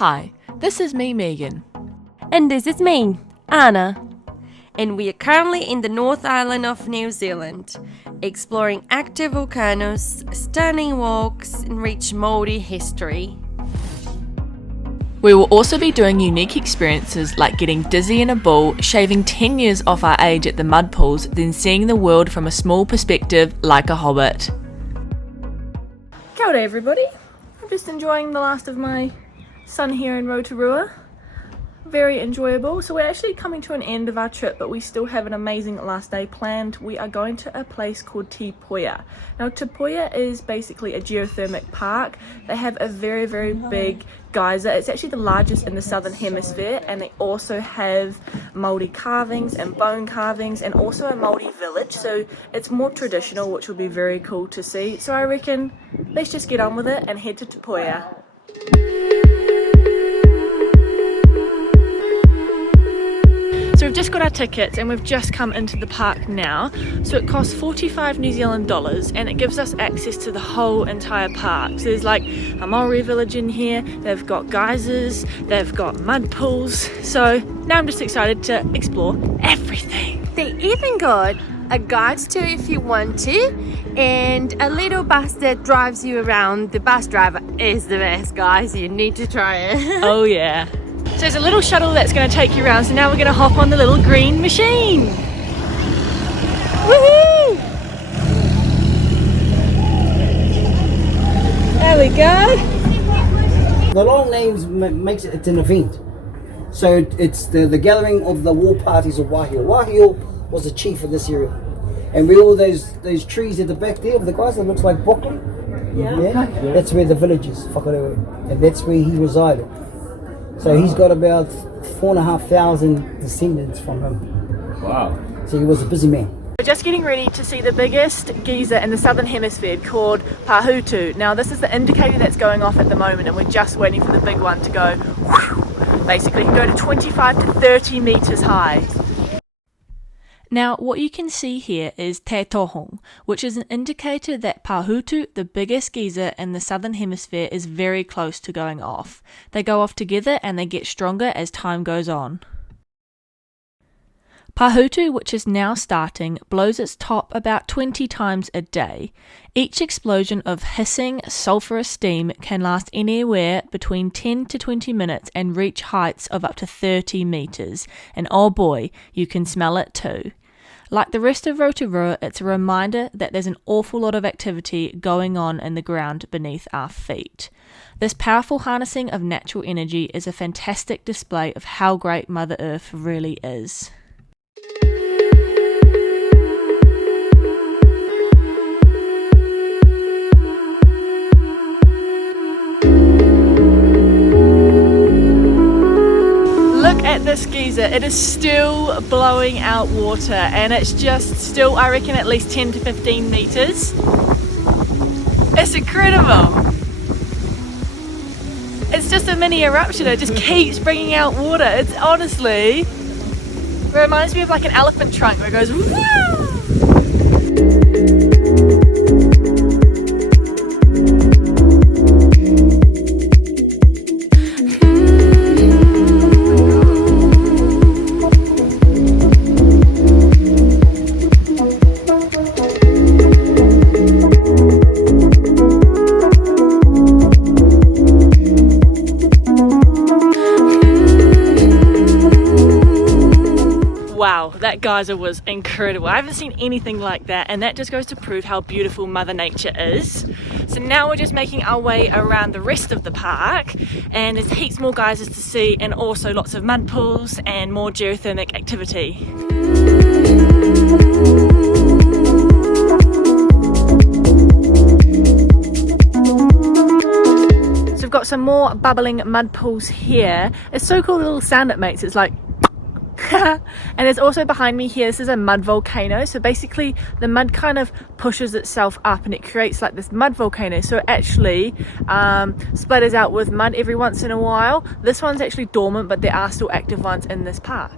Hi, this is me, Megan. And this is me, Anna. And we are currently in the North Island of New Zealand, exploring active volcanoes, stunning walks, and rich Maori history. We will also be doing unique experiences like getting dizzy in a bull, shaving 10 years off our age at the mud pools, then seeing the world from a small perspective like a hobbit. Kia ora everybody. I'm just enjoying the last of my sun here in Rotorua. Very enjoyable. So we're actually coming to an end of our trip, but we still have an amazing last day planned. We are going to a place called Puia. Now Puia is basically a geothermal park. They have a very big geyser. It's actually the largest in the Southern Hemisphere, and they also have Maori carvings and bone carvings and also a Maori village, so it's more traditional, which will be very cool to see. So I reckon let's just get on with it and head to Puia. So we've just got our tickets and we've just come into the park now. So it costs 45 New Zealand dollars and it gives us access to the whole entire park. So there's like a Maori village in here, they've got geysers, they've got mud pools. So now I'm just excited to explore everything. They even got a guide tour if you want to, and a little bus that drives you around. The bus driver is the best, guys. You need to try it. Oh yeah. So there's a little shuttle that's going to take you around, so now we're going to hop on the little green machine. Woohoo! There we go. The long names makes it an event. So it's the gathering of the war parties of Wahio. Wahio was the chief of this area. And with all those trees at the back there of the guys that looks like broccoli, yeah, that's where the village is, Whakarewa. And that's where he resided. So he's got about 4,500 descendants from him. Wow. So he was a busy man. We're just getting ready to see the biggest geyser in the Southern Hemisphere called Pahutu. Now this is the indicator that's going off at the moment, and we're just waiting for the big one to go, whew, basically go to 25 to 30 metres high. Now what you can see here is Te Tohong, which is an indicator that Pahutu, the biggest geyser in the Southern Hemisphere, is very close to going off. They go off together and they get stronger as time goes on. Pahutu, which is now starting, blows its top about 20 times a day. Each explosion of hissing, sulphurous steam can last anywhere between 10 to 20 minutes and reach heights of up to 30 metres. And oh boy, you can smell it too. Like the rest of Rotorua, it's a reminder that there's an awful lot of activity going on in the ground beneath our feet. This powerful harnessing of natural energy is a fantastic display of how great Mother Earth really is. At this geyser, it is still blowing out water, and it's just still, I reckon, at least 10 to 15 meters. It's incredible. It's just a mini eruption. It just keeps bringing out water. It's honestly, it reminds me of like an elephant trunk where it goes woo! Wow, that geyser was incredible. I haven't seen anything like that, and that just goes to prove how beautiful Mother Nature is. So now we're just making our way around the rest of the park, and there's heaps more geysers to see, and also lots of mud pools and more geothermal activity. So we've got some more bubbling mud pools here. It's so cool, the little sound it makes. It's like and there's also behind me here, this is a mud volcano. So basically the mud kind of pushes itself up and it creates like this mud volcano. So it actually splatters out with mud every once in a while. This one's actually dormant, but there are still active ones in this park.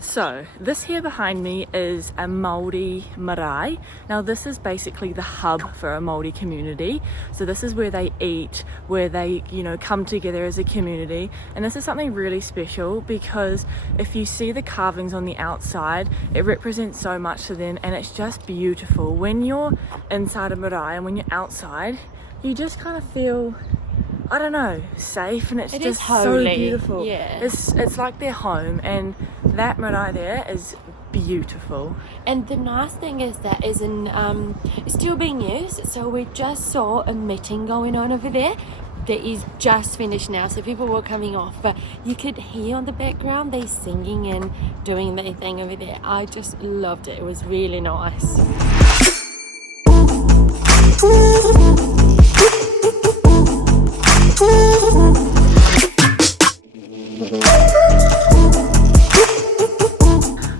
So this here behind me is a Māori marai. Now this is basically the hub for a Māori community. So this is where they eat, where they, you know, come together as a community. And this is something really special because if you see the carvings on the outside, it represents so much to them and it's just beautiful. When you're inside a marai and when you're outside, you just kind of feel, I don't know, safe, and it's just so beautiful. Yeah. It's like their home, and that marae there is beautiful. And the nice thing is that it's still being used. So we just saw a meeting going on over there that is just finished now. So people were coming off, but you could hear on the background they singing and doing their thing over there. I just loved it. It was really nice.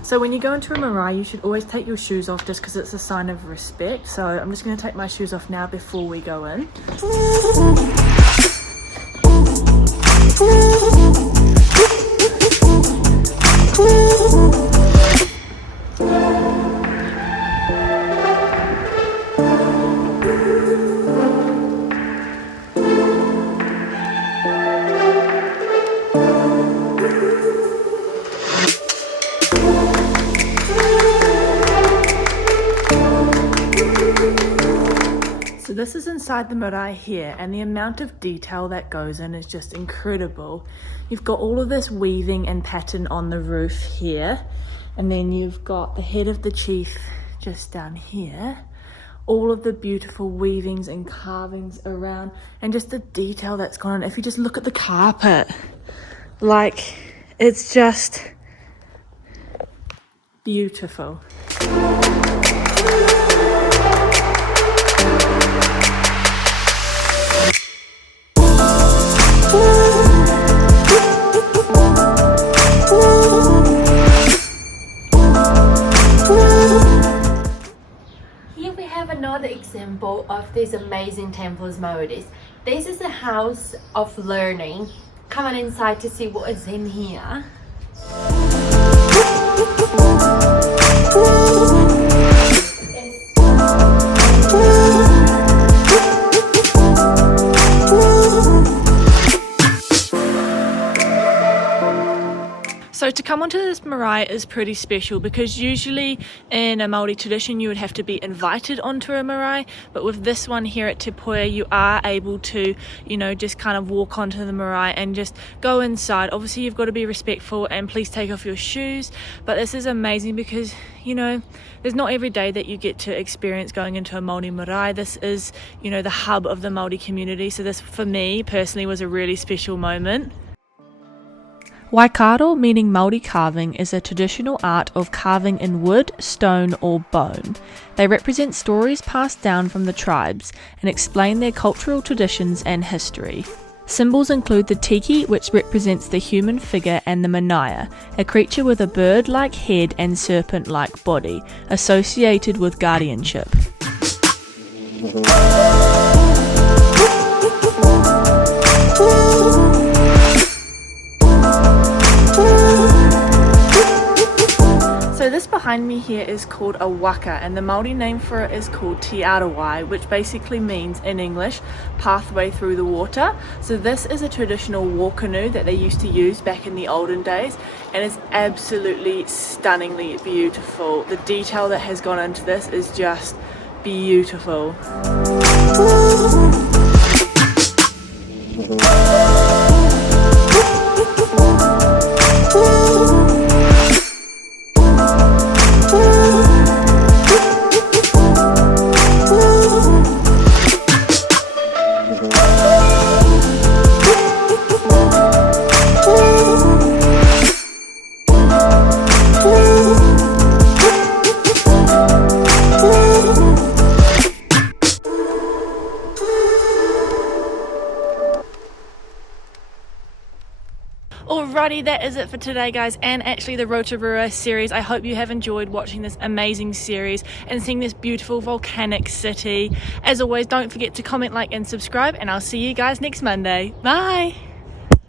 So when you go into a marae, you should always take your shoes off just because it's a sign of respect. So I'm just going to take my shoes off now before we go in. So this is inside the marae here, and the amount of detail that goes in is just incredible. You've got all of this weaving and pattern on the roof here, and then you've got the head of the chief just down here. All of the beautiful weavings and carvings around, and just the detail that's gone on. If you just look at the carpet, like, it's just beautiful. Another example of these amazing temples Maoris. This is a house of learning. Come on inside to see what is in here. So to come onto this marae is pretty special because usually in a Māori tradition you would have to be invited onto a marae, but with this one here at Te Puia you are able to, you know, just kind of walk onto the marae and just go inside. Obviously you've got to be respectful and please take off your shoes, but this is amazing because, you know, there's not every day that you get to experience going into a Māori marae. This is, you know, the hub of the Māori community, so this for me personally was a really special moment. Waikato, meaning Māori carving, is a traditional art of carving in wood, stone or bone. They represent stories passed down from the tribes and explain their cultural traditions and history. Symbols include the tiki, which represents the human figure, and the manaya, a creature with a bird-like head and serpent-like body, associated with guardianship. So this behind me here is called a waka, and the Māori name for it is called Te Arawai, which basically means in English pathway through the water. So this is a traditional war canoe that they used to use back in the olden days, and it's absolutely stunningly beautiful. The detail that has gone into this is just beautiful. Alrighty, that is it for today, guys, and actually the Rotorua series. I hope you have enjoyed watching this amazing series and seeing this beautiful volcanic city. As always, don't forget to comment, like, and subscribe, and I'll see you guys next Monday. Bye!